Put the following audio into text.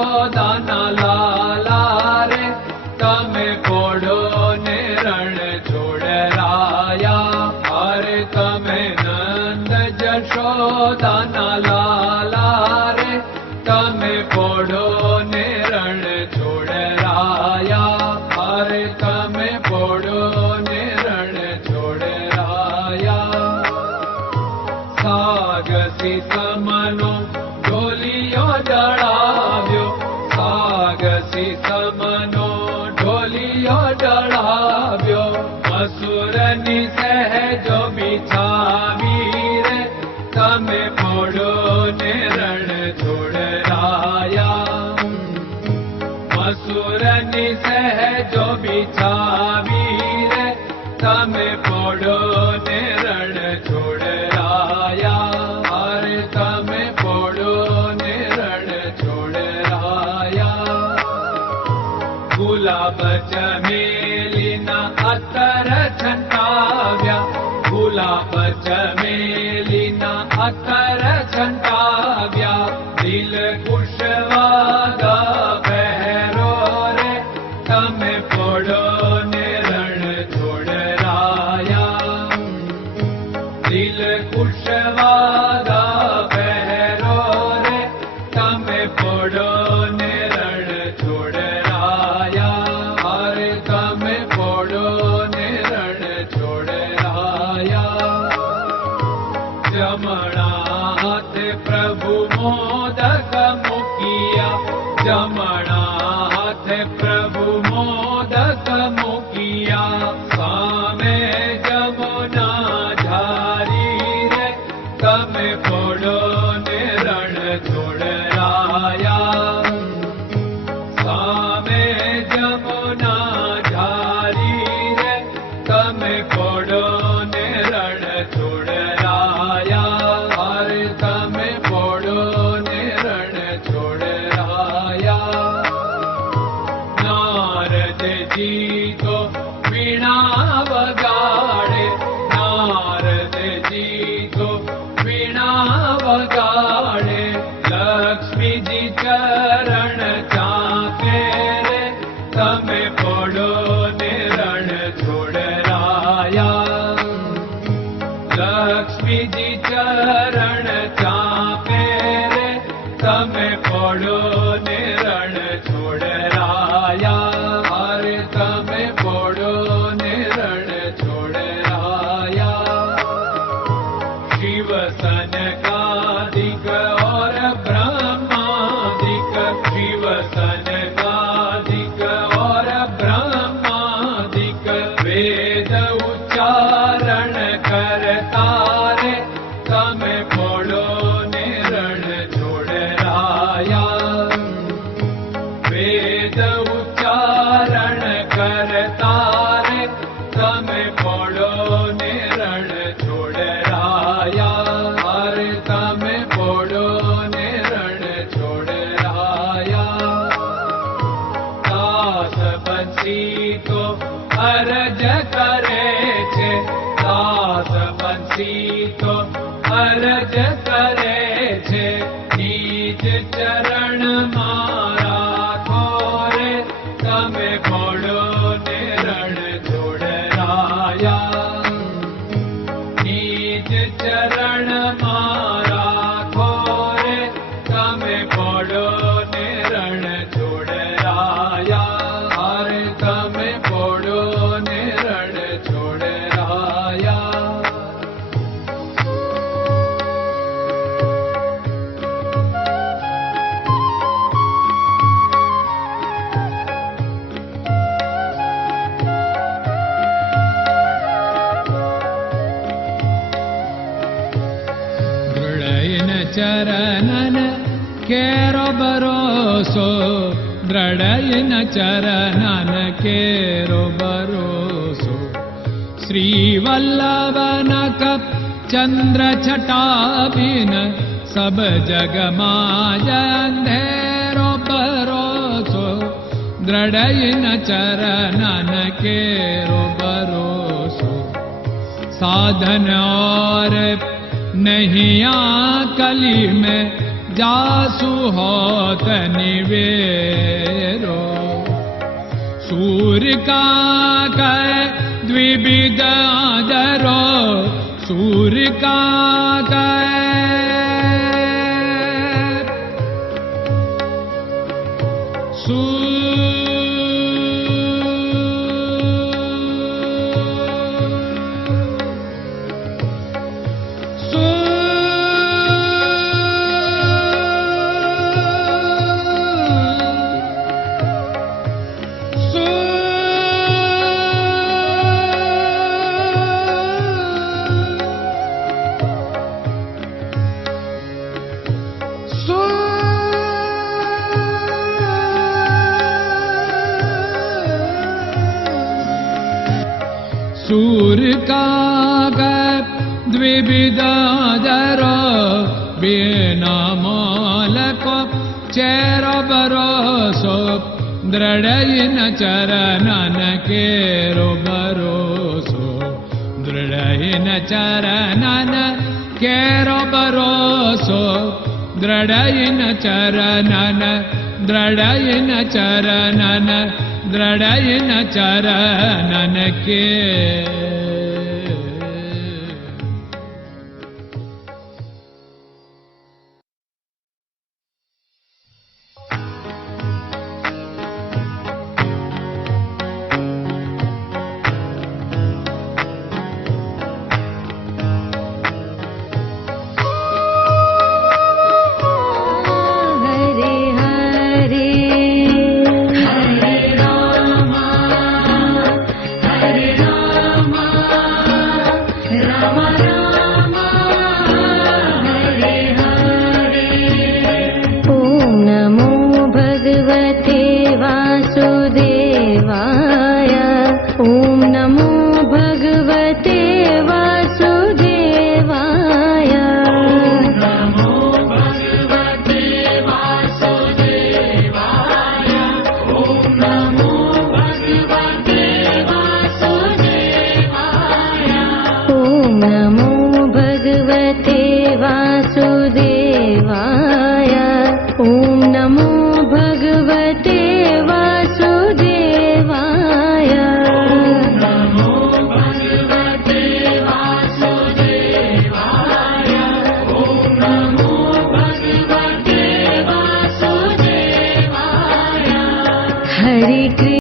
જશોદાના લાલા રે તમે પોડો ને રણ છોડરાયા. અરે તમે નંદ જશોદાના લાલા રે તમે પોડો ને રણ છોડરાયા. અરે તમે પોડો ને રણ છોડરાયા. સાગસી સમનો ઢોલિયો ડળાવ્યો, સાગસી સમનો ઢોલિયો ડળાવ્યો. મસૂરની સહેજો બિછાવી રે તમે પોડો ને રણ છોડરાયા. મસૂરની સહેજો બિછાવી રે તમે પોડો ને રણ છોડરાયા. અરે તમે પોડો ને રણ છોડરાયા. ગુલાબ ચમેલીના અત્તર છંટાવ્યા, ગુલાબ ચમેલીના અત્તર છંટાવ્યા. દિલ કુશવાદા પહેરો રે તમે પોડો ને રણ છોડરાયા. દિલ કુશવાદા પહેરો રે તમે પોડો ને રણ છોડરાયા. અરે તમે પોડો ને રણ છોડરાયા. જમણા હાથે પ્રભુ મોદક મૂકિયા, જમણા હાથે પ્રભુ મોદક મૂકિયા. સામે જમુના ઝારી રે તમે પોડો ને રણ છોડરાયા. સામે જમુના ઝારી રે તમે પોડો ને રણ છોડરાયા. અરે તમે પોડો ને રણ છોડરાયા. નારદજી તો વીણા વગાડે, નારદજી તો વીણા વગાડે. લક્ષ્મીજી ચરણ ચાકે રે તમે પોડો ને રણ છોડરાયા. લક્ષ્મીજી ચરણ ચાપે રે તમે પોડો ને રણ છોડરાયા. અરે તમે પોડો ને રણ છોડરાયા. શિવ સનકાદિક और ब्रह्मादिक, शिव सनकादिक और ब्रह्मादिक. वेद उच्चारण करता रे તમે પોડો ને રણ છોડરાયા. વેદ ઉચ્ચારણ કરતા રે તમે પોડો ને રણ છોડરાયા. અરે તમે પોડો ને રણ છોડરાયા. દાસ બંસી તો અરજ કરે છે, દાસ બંસી તો અરજ કરે છે. નીચ ચરણ મારા ખોરે તમે પોડો ને રણ છોડરાયા. નીચ ચરણ મારા ખોરે તમે પોડો ને રણ છોડરાયા. અરે તમે પોડો ને રણ છોડરાયા. ચરણન કેરો ભરોસો, દ્રઢયન ચરણન કેરો ભરોસો. શ્રી વલ્લભન કપ ચંદ્ર છટાબિન સબ જગમાં અંધેરો ભરોસો. દ્રઢયન ચરણન કેરો ભરોસો. साधन और नहीं कली में जासु होत निवेरो सूर्य का कै द्विविध आदरो सूर्य का सूर्य का द्विविधादर बिना मालको चेर भरोसो दृढ़ चरणन केरो भरोसो दृढ़ चरणन केरो भरोसो दृढ़ चरणन दृढ़ चरणन दृढ़ चरणन के नमो भगवते